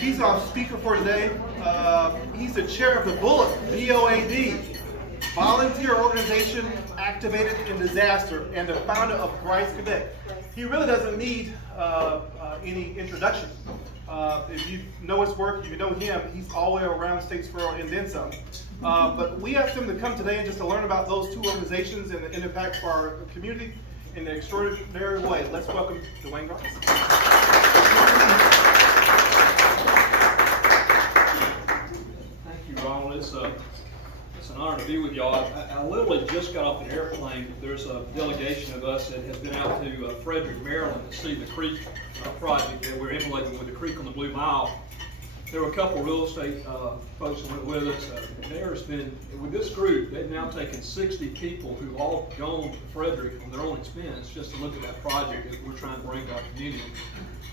He's our speaker for today. He's the chair of the Bulloch, VOAD, Volunteer Organization Activated in Disaster, and the founder of Grice Connect. He really doesn't need any introduction. If you know his work, you know him, he's all the way around Statesboro and then some. But we asked him to come today and just to learn about those two organizations and the impact for our community in an extraordinary way. Let's welcome DeWayne Grice. Thank you, Ronald. It's an honor to be with y'all. I literally just got off an airplane. There's a delegation of us that has been out to Frederick, Maryland to see the creek project that we're implementing with the creek on the Blue Mile. There were a couple of real estate folks that went with us. There's been, with this group, they've now taken 60 people who've all gone to Frederick on their own expense just to look at that project that we're trying to bring to our community.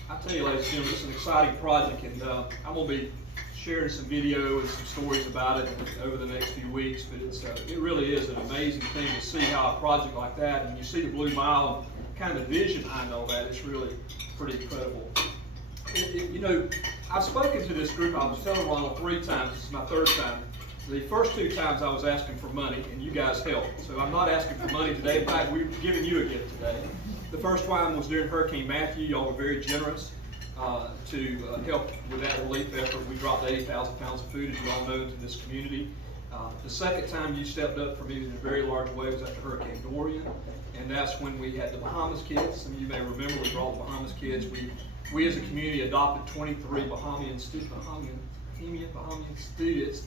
I tell you, ladies and gentlemen, it's an exciting project, and I'm going to be sharing some video and some stories about it over the next few weeks, but it really is an amazing thing to see how a project like that, and you see the Blue Mile and kind of the vision behind all that, it's really pretty incredible. You know, I've spoken to this group, I was telling Ronald 3 times, this is my 3rd time. The first 2 times I was asking for money, and you guys helped. So I'm not asking for money today. In fact, we're giving you a gift today. The first time was during Hurricane Matthew. Y'all were very generous to help with that relief effort. We dropped 80,000 pounds of food, as you all know, to this community. The second time you stepped up for me in a very large way was after Hurricane Dorian, and that's when we had the Bahamas kids. Some of you may remember we brought the Bahamas kids. We as a community adopted 23 Bahamian students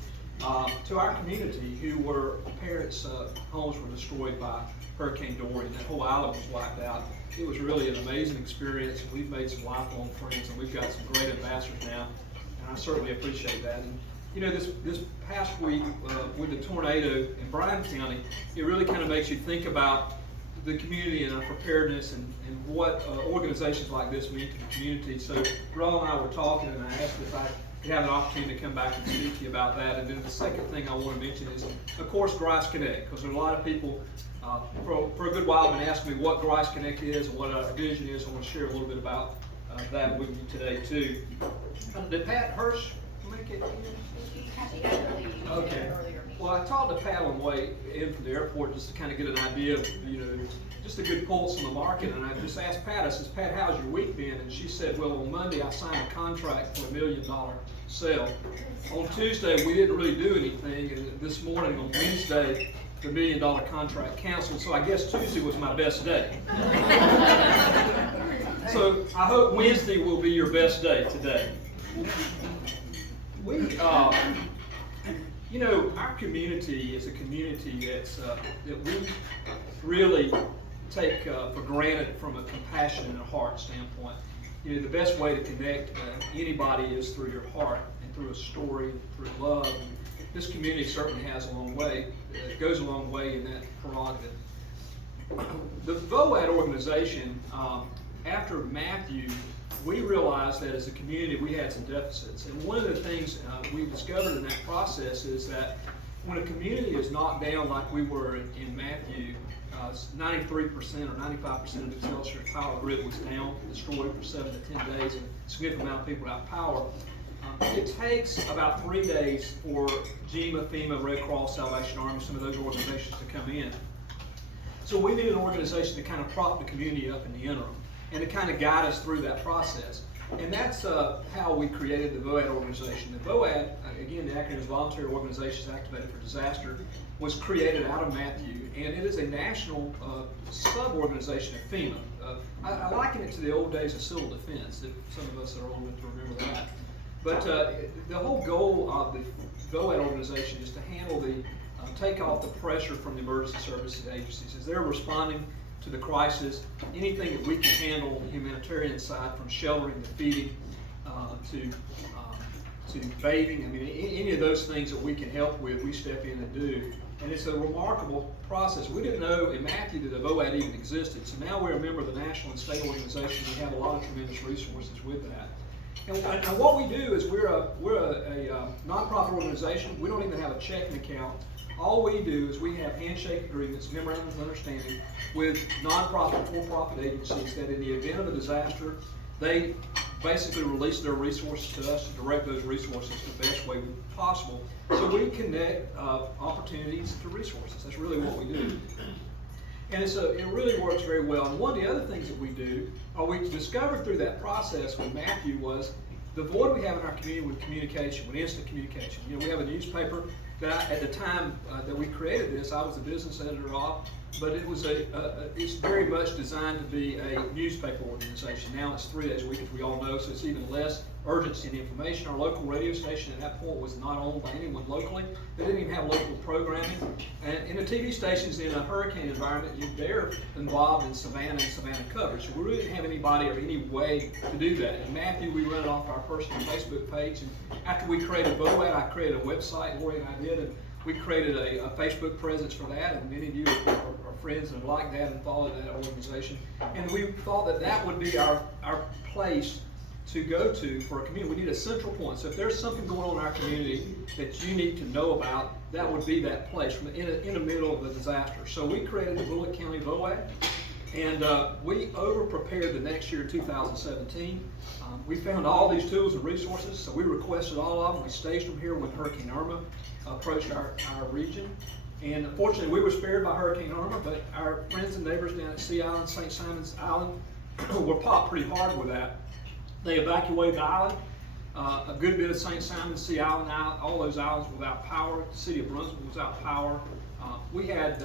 to our community who were parents' homes were destroyed by Hurricane Dorian. That whole island was wiped out. It was really an amazing experience. We've made some lifelong friends, and we've got some great ambassadors now, and I certainly appreciate that. And you know, this past week with the tornado in Bryan County, it really kind of makes you think about the community and our preparedness and what organizations like this mean to the community. So Ron and I were talking, and I asked if I could have an opportunity to come back and speak to you about that. And then the second thing I want to mention is, of course, Grice Connect, because there are a lot of people for a good while have been asking me what Grice Connect is and what our vision is. I want to share a little bit about that with you today too. Did Pat Hirsch make it? Okay. Well, I talked to Pat on the way in from the airport just to kind of get an idea of, you know, just a good pulse on the market. And I just asked Pat, I says, Pat, how's your week been? And she said, well, on Monday I signed a contract for $1 million sale. On Tuesday we didn't really do anything, and this morning on Wednesday the $1 million contract canceled. So I guess Tuesday was my best day. So I hope Wednesday will be your best day today. You know, our community is a community that we really take for granted from a compassion and a heart standpoint. You know, the best way to connect anybody is through your heart and through a story, through love. And this community certainly has a long way. It goes a long way in that prerogative. The VOAD organization, after Matthew, we realized that as a community we had some deficits. And one of the things we discovered in that process is that when a community is knocked down like we were in Matthew, 93% or 95% of the Telstra power grid was down, destroyed for 7 to 10 days, and a significant amount of people without power. It takes about 3 days for GEMA, FEMA, Red Cross, Salvation Army, some of those organizations to come in. So we needed an organization to kind of prop the community up in the interim and to kind of guide us through that process. And that's how we created the VOAD organization. The VOAD, again, the acronym is Voluntary Organizations Activated for Disaster, was created out of Matthew, and it is a national sub-organization of FEMA. I liken it to the old days of civil defense, if some of us are old enough to remember that. But the whole goal of the VOAD organization is to handle take off the pressure from the emergency services agencies as they're responding to the crisis. Anything that we can handle on the humanitarian side, from sheltering to feeding to bathing, I mean, any of those things that we can help with, we step in and do. And it's a remarkable process. We didn't know in Matthew that the VOAD even existed. So now we're a member of the national and state organization. We have a lot of tremendous resources with that. And what we do is we're a nonprofit organization. We don't even have a checking account. All we do is we have handshake agreements, memorandums of understanding with nonprofit, for-profit agencies that in the event of a disaster, they basically release their resources to us to direct those resources the best way possible. So we connect opportunities to resources. That's really what we do. And it really works very well. And one of the other things that we do, or we discovered through that process with Matthew, was the void we have in our community with communication, with instant communication. You know, we have a newspaper that at the time that we created this, I was the business editor of, but it was it's very much designed to be a newspaper organization. Now it's 3 days a week, as we all know, so it's even less urgency and information. Our local radio station at that point was not owned by anyone locally. They didn't even have local programming. And in the TV stations in a hurricane environment, they're involved in Savannah and Savannah coverage. So we really didn't have anybody or any way to do that. And Matthew, we run it off our personal Facebook page. And after we created VOAD, I created a website, Lori and I did, and we created a Facebook presence for that. And many of you are friends and like that and follow that organization. And we thought that that would be our place to go to for a community. We need a central point. So if there's something going on in our community that you need to know about, that would be that place in the middle of a disaster. So we created the Bulloch County VOAD, and we over-prepared the next year, 2017. We found all these tools and resources, so we requested all of them. We staged them here when Hurricane Irma approached our region. And unfortunately, we were spared by Hurricane Irma, but our friends and neighbors down at Sea Island, St. Simon's Island, were popped pretty hard with that. They evacuated the island, a good bit of St. Simon's, Sea Island, all those islands without power. The city of Brunswick was without power. We had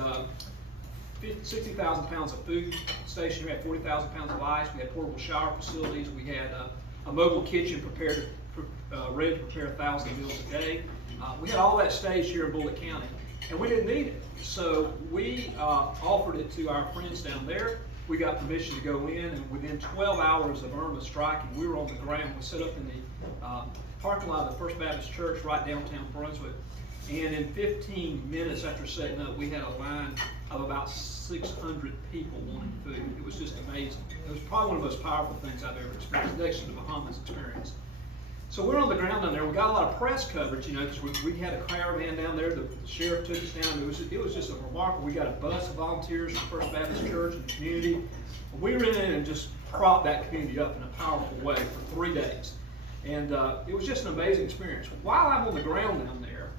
60,000 pounds of food stationed. We had 40,000 pounds of ice. We had portable shower facilities. We had a mobile kitchen ready to prepare 1,000 meals a day. We had all that staged here in Bulloch County, and we didn't need it. So we offered it to our friends down there. We got permission to go in, and within 12 hours of Irma striking, we were on the ground. We set up in the parking lot of the First Baptist Church right downtown Brunswick. And in 15 minutes after setting up, we had a line of about 600 people wanting food. It was just amazing. It was probably one of the most powerful things I've ever experienced, next to the Bahamas experience. So we're on the ground down there. We got a lot of press coverage, you know, because we had a caravan down there. The sheriff took us down. It was just a remarkable. We got a bus of volunteers from First Baptist Church and the community. We ran in and just propped that community up in a powerful way for 3 days. And it was just an amazing experience. While I'm on the ground down there,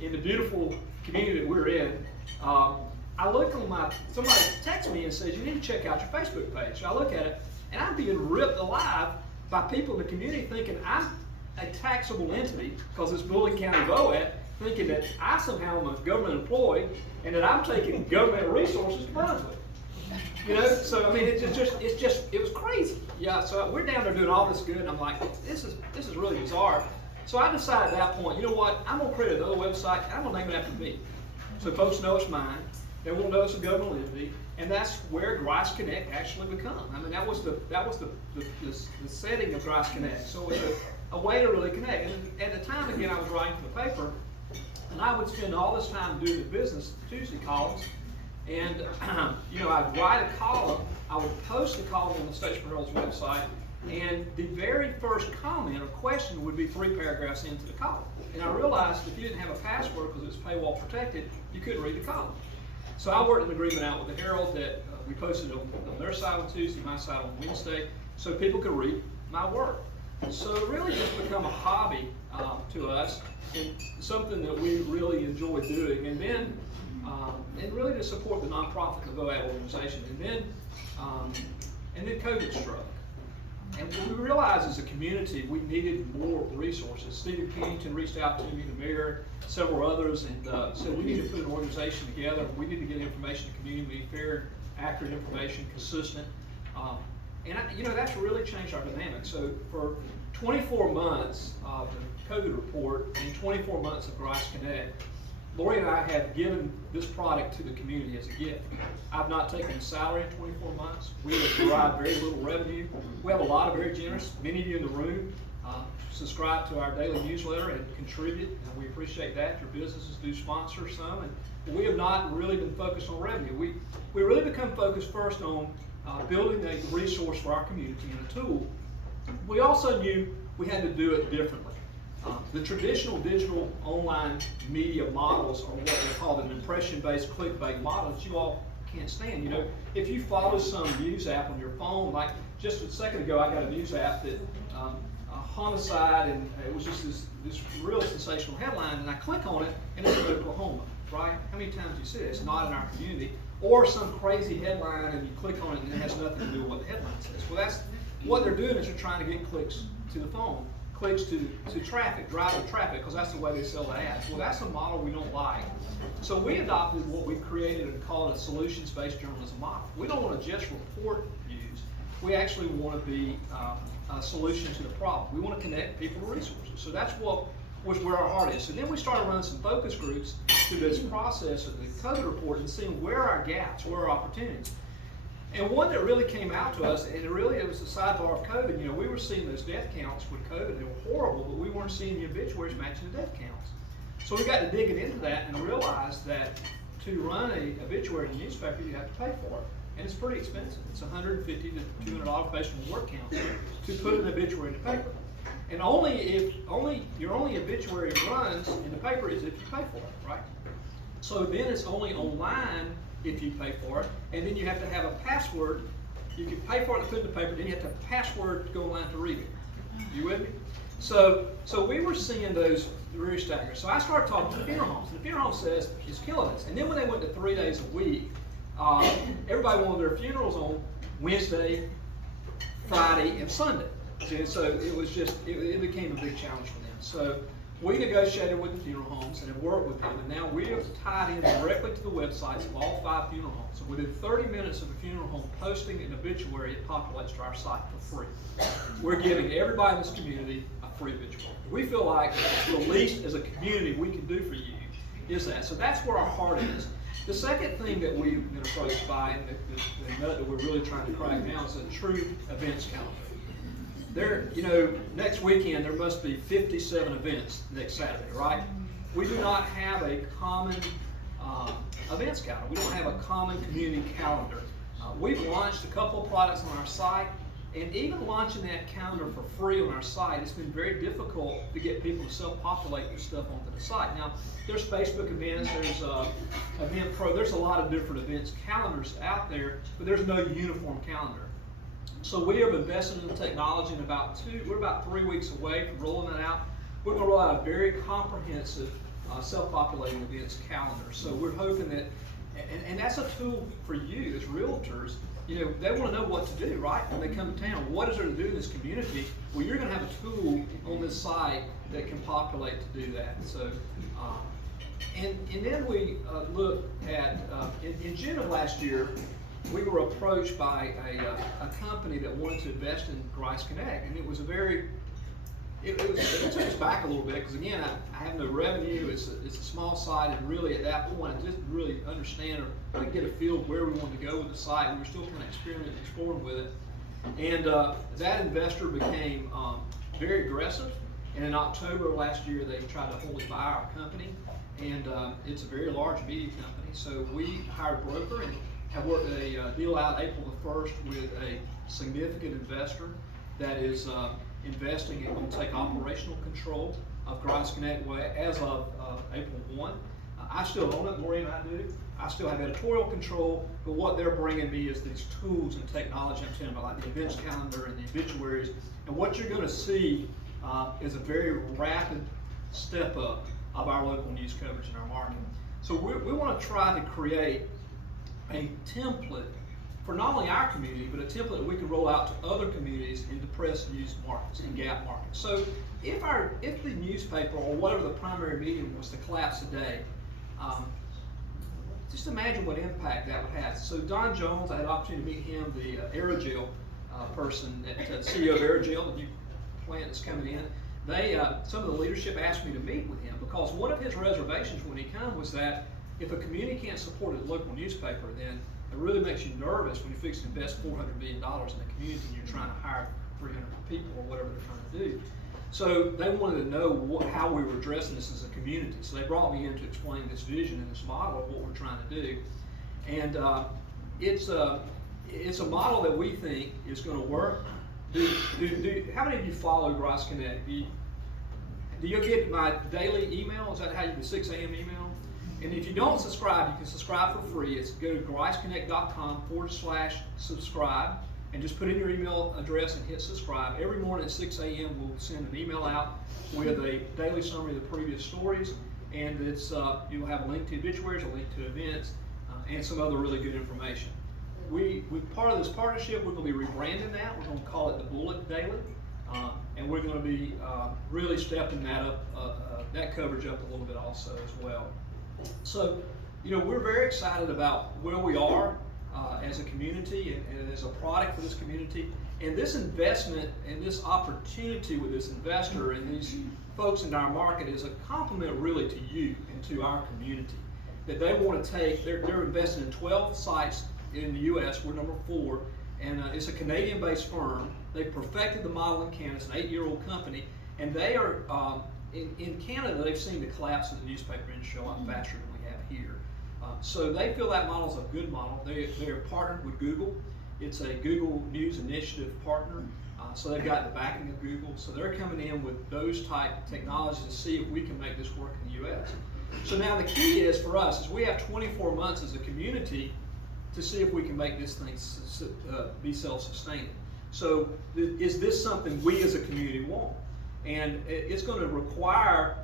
in the beautiful community that we're in, I look on somebody texts me and says, you need to check out your Facebook page. So I look at it, and I'm being ripped alive by people in the community thinking I'm a taxable entity, because it's Bulloch County VOAD, thinking that I somehow am a government employee and that I'm taking government resources to Brunswick. You know, so I mean, it was crazy. Yeah, so we're down there doing all this good, and I'm like, this is really bizarre. So I decided at that point, you know what, I'm gonna create another website, and I'm gonna name it after me. So folks know it's mine, they won't know it's a government entity, and that's where Grice Connect actually become. I mean, that was the setting of Grice Connect. So it was a way to really connect. And at the time, again, I was writing for the paper, and I would spend all this time doing the business Tuesday columns. And you know, I'd write a column, I would post the column on the Statesboro website, and the very first comment or question would be 3 paragraphs into the column. And I realized if you didn't have a password because it was paywall protected, you couldn't read the column. So I worked an agreement out with the Herald that we posted on their side on Tuesday, my side on Wednesday, so people could read my work. So it really just become a hobby to us, and something that we really enjoy doing. And then, and really to support the nonprofit, the VOAD organization. And then COVID struck. And we realized as a community we needed more resources. Stephen Kennington reached out to me, the mayor, several others, and said we need to put an organization together. We need to get information to the community. We need fair, accurate information, consistent. And you know, that's really changed our dynamic. So for 24 months of the COVID report and 24 months of Grice Connect, Lori and I have given this product to the community as a gift. I've not taken a salary in 24 months. We have derived very little revenue. We have a lot of very generous, many of you in the room subscribe to our daily newsletter and contribute, and we appreciate that. Your businesses do sponsor some, and we have not really been focused on revenue. We really become focused first on building a resource for our community and a tool. We also knew we had to do it differently. The traditional digital online media models are what they call an impression-based clickbait model that you all can't stand. You know, if you follow some news app on your phone, like just a second ago I got a news app that a homicide, and it was just this real sensational headline, and I click on it, and it's in Oklahoma, right? How many times do you see it? It's not in our community. Or some crazy headline, and you click on it, and it has nothing to do with what the headline says. Well, that's what they're doing, is they're trying to get clicks to the phone, clicks to traffic, driving traffic, because that's the way they sell the ads. Well, that's a model we don't like. So we adopted what we created and called a solutions-based journalism model. We don't want to just report news. We actually want to be a solution to the problem. We want to connect people to resources. So that's where our heart is. So then we started running some focus groups through this process of the COVID report and seeing where are our gaps, where are our opportunities. And one that really came out to us, and it was the sidebar of COVID. You know, we were seeing those death counts with COVID. They were horrible, but we weren't seeing the obituaries matching the death counts. So we got to digging into that and realized that to run an obituary in the newspaper, you have to pay for it. And it's pretty expensive. It's $150 to $200 based on the word count to put an obituary in the paper. And your only obituary runs in the paper is if you pay for it, right? So then it's only online if you pay for it, and then you have to have a password. You can pay for it to put in the paper, then you have to have a password to go online to read it. You with me? So we were seeing those very staggering. So I started talking to the funeral homes, and the funeral home says it's killing us. And then when they went to 3 days a week, everybody wanted their funerals on Wednesday, Friday, and Sunday. And so it became a big challenge for them. So we negotiated with the funeral homes and have worked with them, and now we have tied in directly to the websites of all 5 funeral homes. So within 30 minutes of a funeral home posting an obituary, it populates to our site for free. We're giving everybody in this community a free obituary. We feel like the least as a community we can do for you is that. So that's where our heart is. The second thing that we've been approached by, and the nut that we're really trying to crack now, is a true events calendar. Next weekend there must be 57 events next Saturday, right? We do not have a common events calendar. We don't have a common community calendar. We've launched a couple of products on our site, and even launching that calendar for free on our site, it's been very difficult to get people to self-populate this stuff onto the site. Now, there's Facebook events, there's Event Pro, there's a lot of different events calendars out there, but there's no uniform calendar. So we have invested in the technology, and we're about 3 weeks away from rolling that out. We're going to roll out a very comprehensive self-populating events calendar. So we're hoping that, and that's a tool for you as realtors. They want to know what to do, right? When they come to town, what is there to do in this community? Well, you're going to have a tool on this site that can populate to do that. So, and then we look at, in June of last year, we were approached by a company that wanted to invest in Grice Connect, and it took us back a little bit, because again, I have no revenue, it's a small site, and really at that point I didn't really understand or really get a feel of where we wanted to go with the site. We were still kind of exploring with it, and that investor became very aggressive, and in October of last year they tried to wholly buy our company, and it's a very large media company, so we hired a broker and have worked a deal out April the 1st with a significant investor that is investing and will take operational control of Grice Connect as of April 1. I still own it, Maureen and I do. I still have editorial control, but what they're bringing me is these tools and technology I'm telling you about, like the events calendar and the obituaries. And what you're going to see is a very rapid step up of our local news coverage in our market. So we want to try to create a template for not only our community, but a template that we can roll out to other communities in depressed news markets and gap markets. So if the newspaper or whatever the primary medium was to collapse today, just imagine what impact that would have. So Don Jones, I had an opportunity to meet him, the aerogel person, the CEO of Aerogel, the new plant that's coming in. Some of the leadership asked me to meet with him, because one of his reservations when he came was that if a community can't support a local newspaper, then it really makes you nervous when you fix to invest $400 million in a community and you're trying to hire 300 people or whatever they're trying to do. So they wanted to know how we were addressing this as a community. So they brought me in to explain this vision and this model of what we're trying to do. And it's a model that we think is going to work. How many of you follow Grice Connect? Do you get my daily email? Is that how you do the 6 a.m. email? And if you don't subscribe, you can subscribe for free. It's go to griceconnect.com/subscribe, and just put in your email address and hit subscribe. Every morning at 6 a.m. we'll send an email out with a daily summary of the previous stories, and it's you'll have a link to obituaries, a link to events, and some other really good information. We part of this partnership, we're going to be rebranding that. We're going to call it the Bulloch Daily, and we're going to be really stepping that up, that coverage up a little bit also as well. So, we're very excited about where we are as a community and as a product for this community. And this investment and this opportunity with this investor and these folks in our market is a compliment really to you and to our community. That they want to take, they're investing in 12 sites in the U.S., we're number 4, and it's a Canadian-based firm. They've perfected the model in Canada. It's an 8-year-old company, and they are, in Canada, they've seen the collapse of the newspaper industry a lot faster than we have here. So they feel that model is a good model. They're partnered with Google. It's a Google News Initiative partner, so they've got the backing of Google. So they're coming in with those type technologies to see if we can make this work in the U.S. So now the key is for us is we have 24 months as a community to see if we can make this thing be self-sustaining. So is this something we as a community want? And it's going to require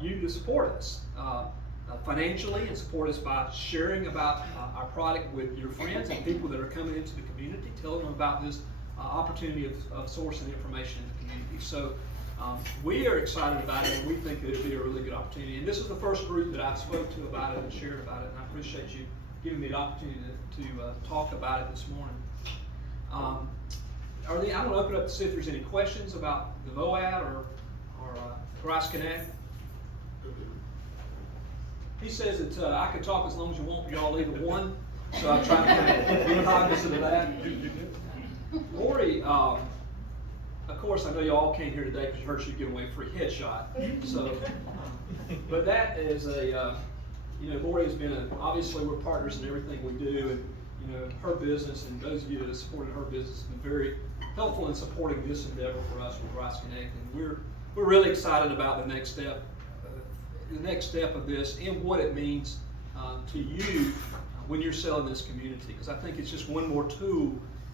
you to support us financially and support us by sharing about our product with your friends and people that are coming into the community, telling them about this opportunity of sourcing information in the community. So we are excited about it, and we think that it'll be a really good opportunity. And this is the first group that I spoke to about it and shared about it, and I appreciate you giving me the opportunity to talk about it this morning. I'm going to open up to see if there's any questions about the VOAD or Grice Connect. He says that I could talk as long as you want, but y'all leave at 1, so I'm trying to kind of be cognizant of that. Lori, of course, I know you all came here today because you heard she gave away a free headshot. So, but that is a, Lori has been obviously we're partners in everything we do, and her business and those of you that have supported her business have been very helpful in supporting this endeavor for us with Grice Connect, and we're really excited about the next step of this and what it means to you when you're selling this community, because I think it's just one more tool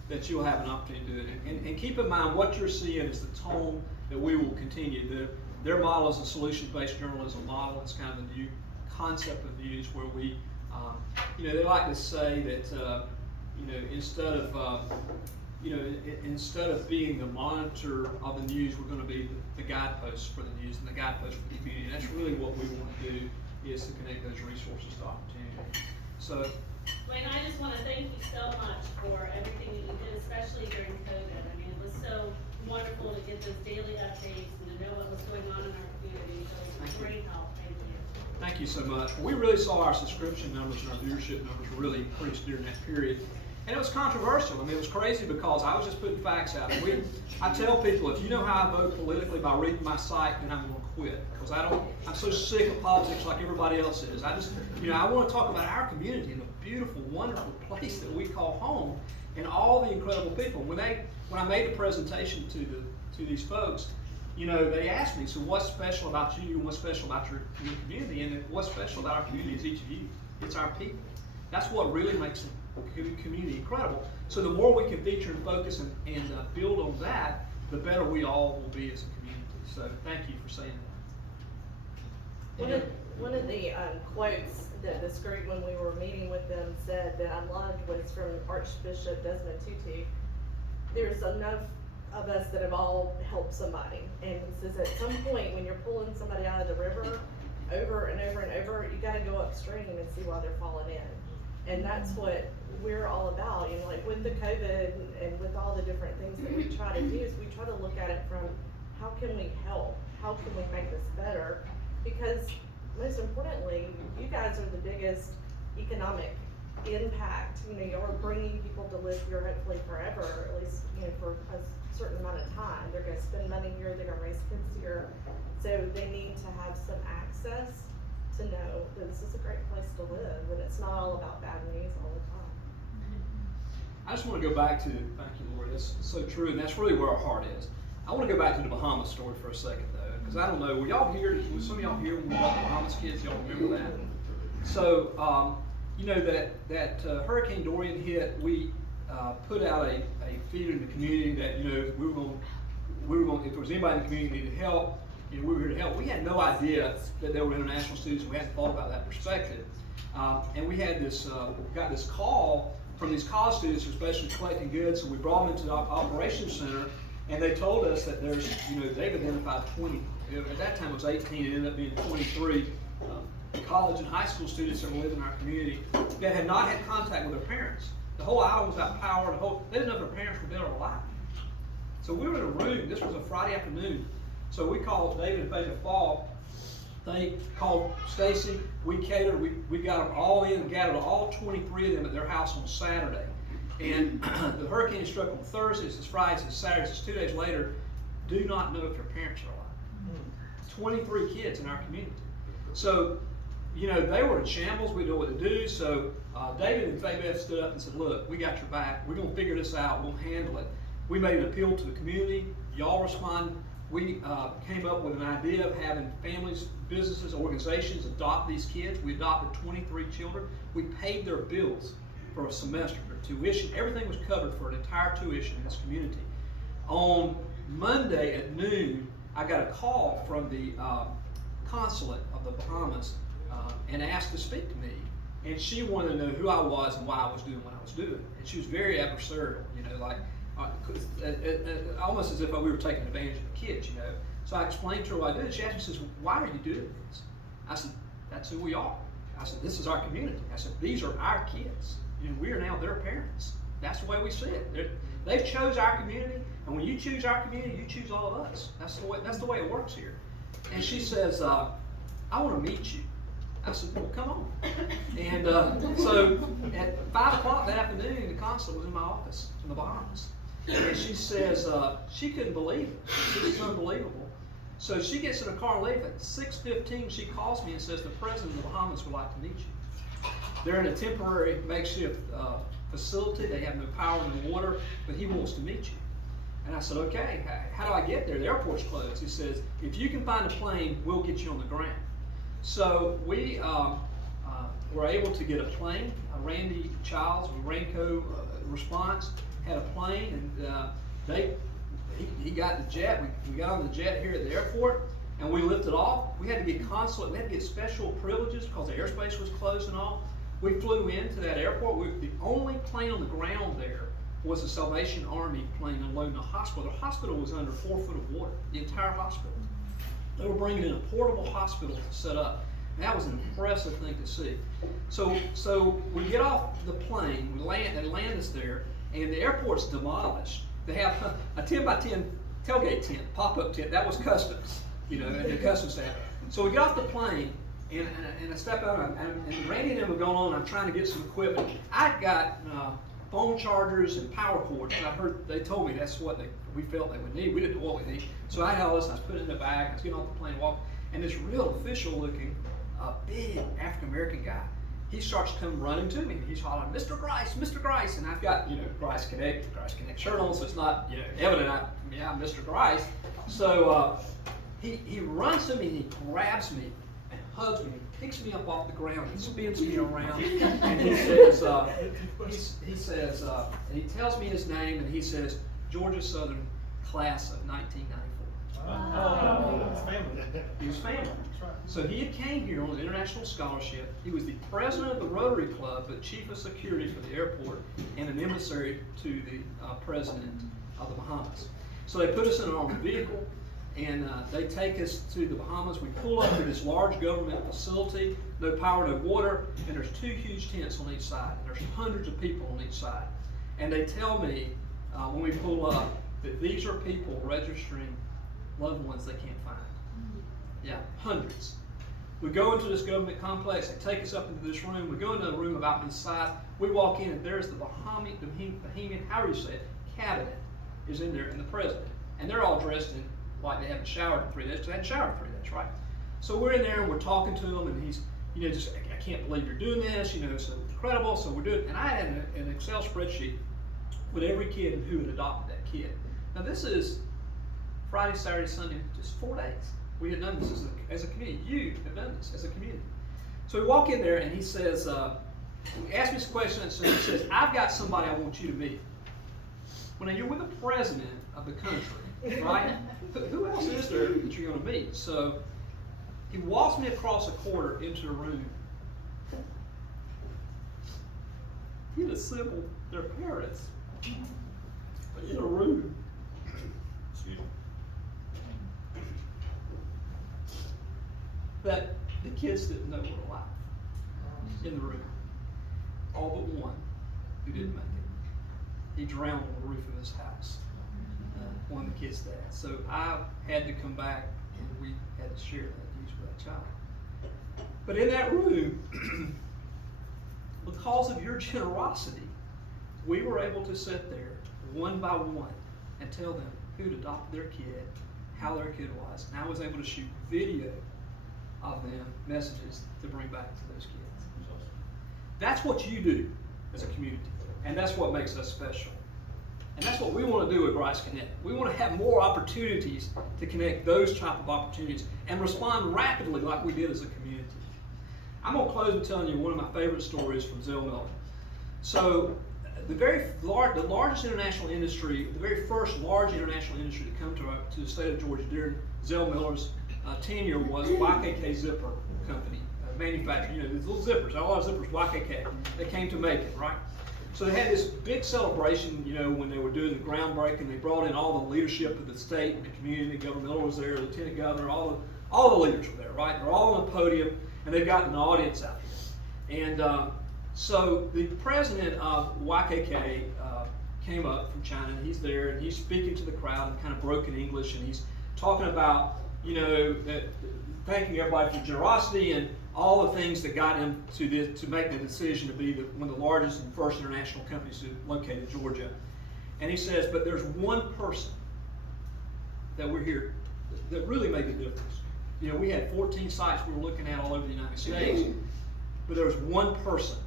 that you'll have an opportunity to do it. And keep in mind what you're seeing is the tone that we will continue. Their model is a solution-based journalism model. It's kind of a new concept of news where we, they like to say that, instead of being the monitor of the news, we're going to be the guideposts for the news and the guideposts for the community. And that's really what we want to do, is to connect those resources to opportunity. So, Wayne, I just want to thank you so much for everything that you did, especially during COVID. I mean, it was so wonderful to get those daily updates and to know what was going on in our community. So it was a great help. Thank you. Thank you so much. We really saw our subscription numbers and our viewership numbers really increase during that period. And it was controversial. I mean, it was crazy because I was just putting facts out. And I tell people, if you know how I vote politically by reading my site, then I'm going to quit. Because I'm so sick of politics like everybody else is. I want to talk about our community and the beautiful, wonderful place that we call home and all the incredible people. When I made the presentation to these folks, they asked me, so what's special about you and what's special about your community? And what's special about our community is each of you. It's our people. That's what really makes the community incredible. So the more we can feature and focus and build on that, the better we all will be as a community. So thank you for saying that. One of the quotes that this group, when we were meeting with them, said that I loved was from Archbishop Desmond Tutu. There's enough of us that have all helped somebody, and he says at some point when you're pulling somebody out of the river over and over and over, you got to go upstream and see why they're falling in. And that's what we're all about. Like with the COVID and with all the different things that we try to do, is we try to look at it from how can we help? How can we make this better? Because most importantly, you guys are the biggest economic impact. You're bringing people to live here hopefully forever, or at least for a certain amount of time. They're going to spend money here, they're going to raise kids here, so they need to have some access to know that this is a great place to live, and it's not all about bad news all the time. I just want to go back to, thank you, Lori, that's so true, and that's really where our heart is. I want to go back to the Bahamas story for a second, though, because I don't know, were y'all here, was some of y'all here when we brought the Bahamas kids, y'all remember that? So, that Hurricane Dorian hit, we put out a feed in the community that, you know, we were going, if there was anybody in the community who needed help, you know, we were here to help. We had no idea that there were international students. We hadn't thought about that perspective. And we had this, got this call from these college students who were especially collecting goods, so we brought them into the operations center, and they told us that there's, you know, they've identified 20, at that time it was 18, it ended up being 23 college and high school students that were living in our community that had not had contact with their parents. The whole island was without power, they didn't know if their parents were dead or alive. So we were in a room, this was a Friday afternoon, so we called David and Faith Fall. They called Stacy, we catered, we got them all in, gathered all 23 of them at their house on Saturday. And the hurricane struck on Thursday, this is Friday, this is Saturday, this is 2 days later. Do not know if their parents are alive. 23 kids in our community. So, you know, they were in shambles, we didn't know what to do, so David and Faith stood up and said, look, we got your back, we're gonna figure this out, we'll handle it. We made an appeal to the community, y'all responded. We came up with an idea of having families, businesses, organizations adopt these kids. We adopted 23 children. We paid their bills for a semester, their tuition. Everything was covered for an entire tuition in this community. On Monday at noon, I got a call from the consulate of the Bahamas and asked to speak to me. And she wanted to know who I was and why I was doing what I was doing. And she was very adversarial, you know, like, almost as if we were taking advantage of the kids, you know. So I explained to her what I did. She asked me, says, why are you doing this? I said, that's who we are. I said, this is our community. I said, these are our kids. And we are now their parents. That's the way we see it. They've chose our community, and when you choose our community, you choose all of us. That's the way it works here. And she says, I want to meet you. I said, well, come on. And so at 5 o'clock that afternoon, the consulate was in my office in the Bahamas. And she says she couldn't believe it. This is unbelievable. So she gets in the car and leaves. At 6:15, she calls me and says the president of the Bahamas would like to meet you. They're in a temporary makeshift facility. They have no power and no water, but he wants to meet you. And I said, okay, how do I get there? The airport's closed. He says, if you can find a plane, we'll get you on the ground. So we were able to get a plane. Randy Childs with Rainco Response had a plane, and he got the jet. We got on the jet here at the airport, and we lifted off. We had to get consulate. We had to get special privileges because the airspace was closed and all. We flew into that airport. The only plane on the ground there was a Salvation Army plane unloading a hospital. The hospital was under 4 foot of water, the entire hospital. They were bringing in a portable hospital to set up. And that was an impressive thing to see. So we get off the plane, they land us there, and the airport's demolished. They have a 10 by 10 tailgate tent, pop-up tent. That was customs, you know, and the customs staff. So we get off the plane, and I step out, and Randy and them were going on. I'm trying to get some equipment. I got phone chargers and power cords. And I heard they told me that's what we felt they would need. We didn't know what we need. So I had all this. I was putting it in the bag. I was getting off the plane, walking, and this real official-looking, big African American guy. He starts coming running to me. He's hollering, "Mr. Grice, Mr. Grice," and I've got, you know, Grice Connect shirt on, so it's not, you know, evident I'm Mr. Grice. So he runs to me and he grabs me and hugs me, picks me up off the ground and spins me around, and he says, and he tells me his name, and he says, Georgia Southern class of 1994. Oh, it's family. He was family. That's right. So he had came here on an international scholarship. He was the president of the Rotary Club, but chief of security for the airport, and an emissary to the president of the Bahamas. So they put us in an armored vehicle, and they take us to the Bahamas. We pull up to this large government facility, no power, no water, and there's 2 huge tents on each side. And there's hundreds of people on each side. And they tell me when we pull up that these are people registering loved ones they can't find. Yeah, hundreds. We go into this government complex. They take us up into this room. We go into a room about this size. We walk in, and there's the Bahamian, however you say it, cabinet is in there, and the president. And they're all dressed in like they haven't showered in 3 days. They hadn't showered in 3 days, right? So we're in there, and we're talking to him, and he's, you know, just, I can't believe you're doing this, you know, so incredible. So we're doing, and I had an Excel spreadsheet with every kid and who had adopted that kid. Now this is Friday, Saturday, Sunday, just 4 days. We had done this as a community. You have done this as a community. So we walk in there, and he says, he asked me this question, and so he says, I've got somebody I want you to meet. Well, now you're with the president of the country, right? Who else is there that you're going to meet? So he walks me across a corridor into a room. He had assembled their parents in a room. Excuse me. That the kids didn't know were alive in the room. All but one who didn't make it. He drowned on the roof of his house. One of the kids' dad. So I had to come back and we had to share that news with that child. But in that room, because of your generosity, we were able to sit there one by one and tell them who'd adopted their kid, how their kid was, and I was able to shoot video of them, messages to bring back to those kids. That's what you do as a community, and that's what makes us special. And that's what we want to do at Grice Connect. We want to have more opportunities to connect those type of opportunities and respond rapidly like we did as a community. I'm going to close with telling you one of my favorite stories from Zell Miller. So the largest international industry, the very first large international industry to come to the state of Georgia during Zell Miller's tenure was YKK Zipper Company, manufacturing, these little zippers, a lot of zippers, YKK. They came to make it, right? So they had this big celebration, when they were doing the groundbreaking. They brought in all the leadership of the state and the community. Governor Miller was there, the Lieutenant Governor, all the leaders were there, right? They're all on the podium, and they've got an audience out there. And so the president of YKK came up from China, and he's there, and he's speaking to the crowd in kind of broken English, and he's talking about, thanking everybody for generosity and all the things that got him to make the decision to be one of the largest and first international companies located in Georgia. And he says, but there's one person that we're here that really made the difference. We had 14 sites we were looking at all over the United States, but there was one person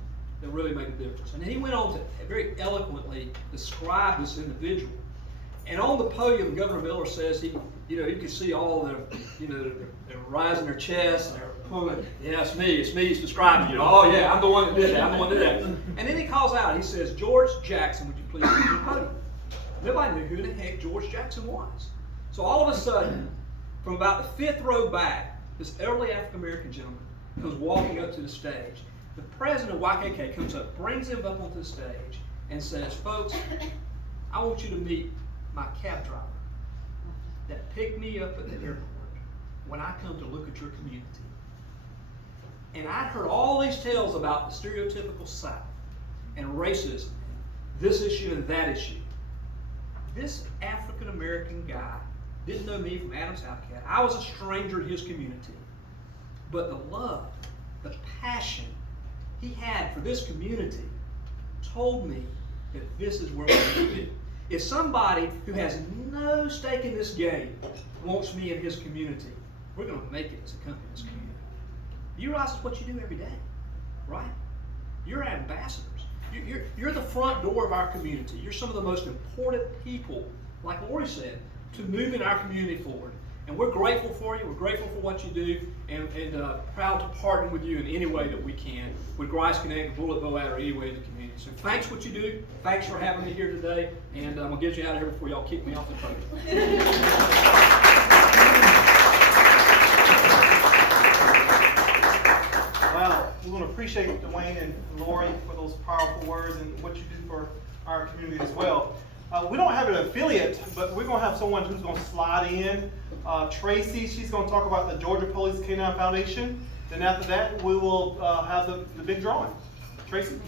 that really made a difference. And he went on to very eloquently describe this individual. And on the podium, Governor Miller says you could see all of them, they're rising their chests and they're pulling. Yeah, it's me. He's describing you. Oh yeah, I'm the one that did that. I'm the one that did that. And then he calls out. He says, George Jackson, would you please come to the podium? Nobody knew who the heck George Jackson was. So all of a sudden, from about the fifth row back, this elderly African American gentleman comes walking up to the stage. The president of YKK comes up, brings him up onto the stage, and says, folks, I want you to meet my cab driver that picked me up at the airport when I come to look at your community. And I'd heard all these tales about the stereotypical South and racism, this issue and that issue. This African American guy didn't know me from Adam Southcat. I was a stranger in his community. But the love, the passion he had for this community told me that this is where we're going to be. If somebody who has no stake in this game wants me in his community, we're going to make it as a company in this community. You realize it's what you do every day, right? You're ambassadors. You're the front door of our community. You're some of the most important people, like Lori said, to moving our community forward. And we're grateful for you. We're grateful for what you do, and proud to partner with you in any way that we can with Grice Connect, Bulloch, VOAD, or any way in the community. So thanks for what you do. Thanks for having me here today. And I'm going to get you out of here before y'all kick me off the podium. Wow, we want to appreciate DeWayne and Lori for those powerful words and what you do for our community as well. We don't have an affiliate, but we're going to have someone who's going to slide in. Tracy, she's going to talk about the Georgia Police K-9 Foundation. Then after that, we will have the big drawing. Tracy?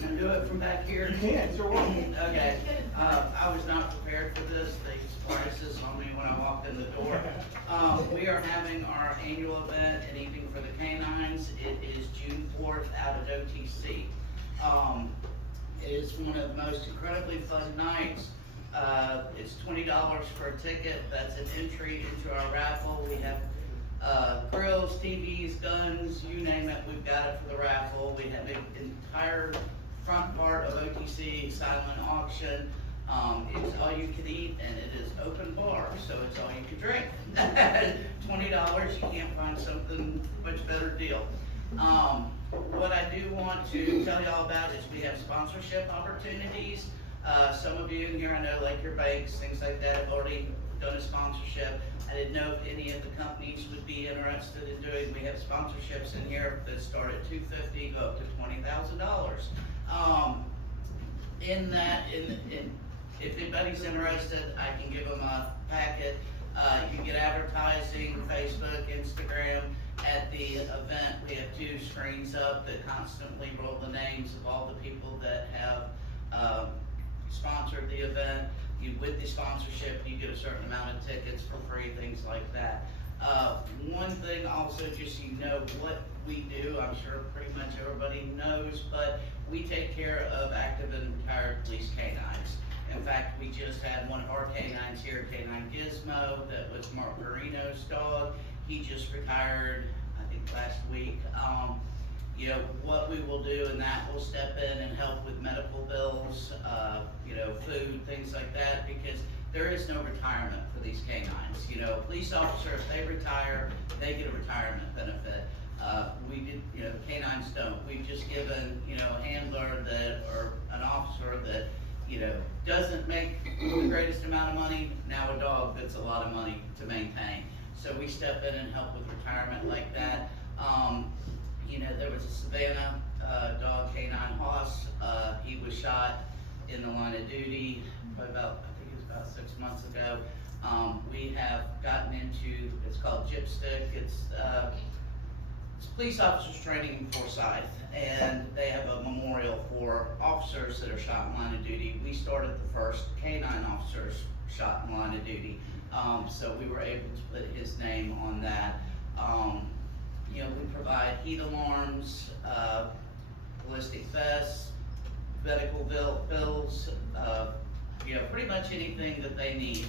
Can I do it from back here? You can, sure will. Okay. I was not prepared for this. They surprised this on me when I walked in the door. We are having our annual event and evening for the canines. It is June 4th out at OTC. It is one of the most incredibly fun nights. It's $20 for a ticket. That's an entry into our raffle. We have grills, TVs, guns, you name it, we've got it for the raffle. We have an entire front part of OTC silent auction. It's all you can eat, and it is open bar, so it's all you can drink. $20, you can't find something much better deal. What I do want to tell y'all about is we have sponsorship opportunities. Some of you in here, I know like your banks, things like that, have already done a sponsorship. I didn't know if any of the companies would be interested in doing, we have sponsorships in here that start at $250, go up to $20,000. In that, if anybody's interested, I can give them a packet. You can get advertising, Facebook, Instagram. At the event, we have 2 screens up that constantly roll the names of all the people that have sponsored the event. With the sponsorship, you get a certain amount of tickets for free, things like that. One thing also, just so you know what we do, I'm sure pretty much everybody knows, but we take care of active and retired police canines. In fact, we just had one of our canines here, Canine Gizmo, that was Mark Marino's dog. He just retired, I think last week. You know, what we will do in that, we'll step in and help with medical bills, you know, food, things like that, because there is no retirement for these canines. You know, a police officer, if they retire, they get a retirement benefit. We did, you know, canines don't. We've just given, you know, a handler that, or an officer that, you know, doesn't make the greatest amount of money, now a dog that's a lot of money to maintain. So we step in and help with retirement like that. You know, there was a Savannah dog, canine hoss. He was shot in the line of duty probably about, I think it was about 6 months ago. We have gotten into, it's called Gypstick. It's police officers training in Forsyth, and they have a memorial for officers that are shot in line of duty. We started the first canine officers shot in line of duty. So we were able to put his name on that. You know, we provide heat alarms, ballistic vests, medical bills, you know, pretty much anything that they need.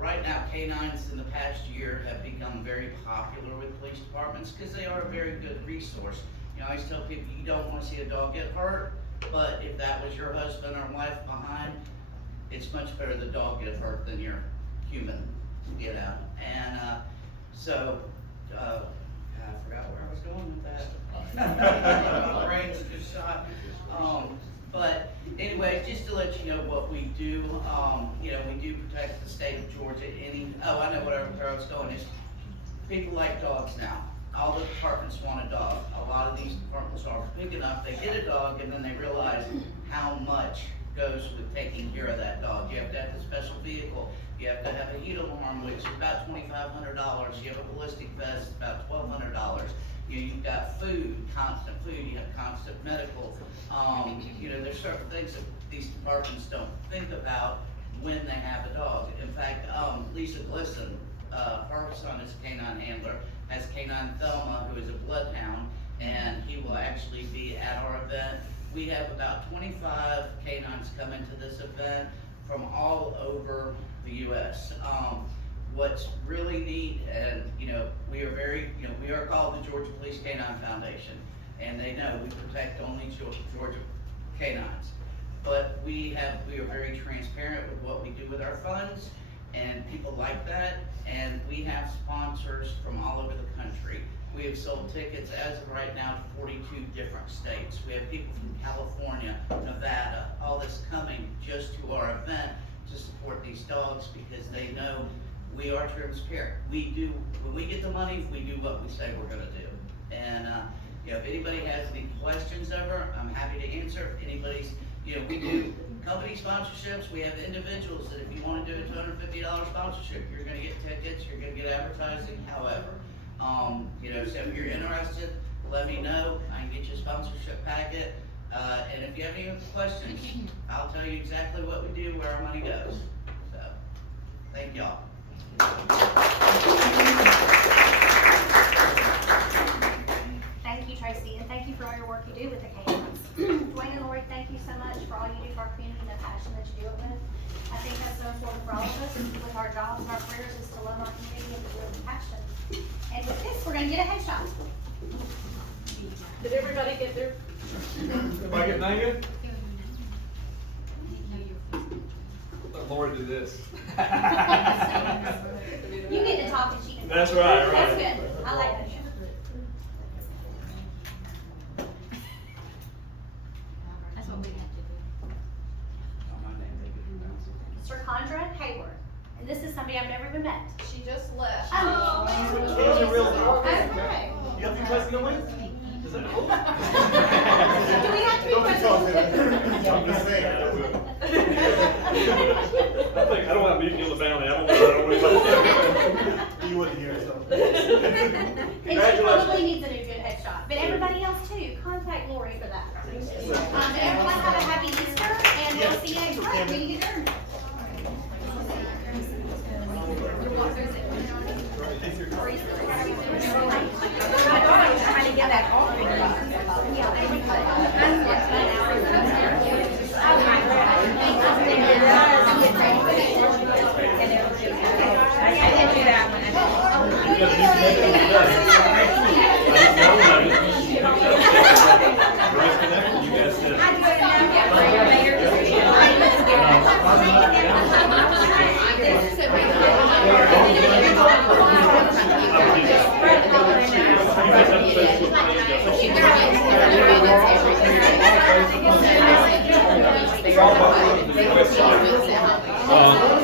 Right now, canines in the past year have become very popular with police departments because they are a very good resource. You know, I always tell people you don't want to see a dog get hurt, but if that was your husband or wife behind, it's much better the dog get hurt than your human, you know. And so, I forgot where I was going with that. My brain's just shot. But anyway, just to let you know what we do, you know, we do protect the state of Georgia. I know where I was going is, people like dogs now. All the departments want a dog. A lot of these departments are big enough, they get a dog and then they realize how much goes with taking care of that dog. You have to have a special vehicle. You have to have a heat alarm, which is about $2,500. You have a ballistic vest, about $1,200. You've got food, constant food. You have constant medical. You know, there's certain things that these departments don't think about when they have a dog. In fact, Lisa Glisson, her son is a canine handler, has canine Thelma, who is a bloodhound, and he will actually be at our event. We have about 25 canines come into this event from all over the U.S. What's really neat, and you know, we are very, you know, we are called the Georgia Police Canine Foundation, and they know we protect only Georgia canines. But we are very transparent with what we do with our funds, and people like that. And we have sponsors from all over the country. We have sold tickets as of right now to 42 different states. We have people from California, Nevada, all this coming just to our event to support these dogs because they know we are transparent. When we get the money, we do what we say we're gonna do. And you know, if anybody has any questions ever, I'm happy to answer. If anybody's, you know, we do company sponsorships, we have individuals that if you wanna do a $250 sponsorship, you're gonna get tickets, you're gonna get advertising, however. You know, so if you're interested, let me know. I can get you a sponsorship packet. And if you have any questions, I'll tell you exactly what we do, where our money goes. So, thank y'all. Thank you, Tracy, and thank you for all your work you do with the canines. DeWayne and Lori, thank you so much for all you do for our community and the passion that you do it with. I think that's so important for all of us with our jobs and our careers is to love our community and to do it with passion. And with this, we're gonna get a headshot. Did everybody get their? If I get naked? Let Lori do this. You get to talk and she can. That's right, right. That's good. I like that. Okay. You have to be president of Wayne? Is that cool? Do we have to be Don't be talking president? to me. I'm just saying. I don't have meeting in the bounty, I don't know what I'm You wouldn't hear so. And she probably needs a new good headshot, but everybody else too, contact Lori for that. Everyone have a happy Easter, and we'll see you next month, meeting adjourned. Trying to get that off. Grice Connect, you guys said. Thank you.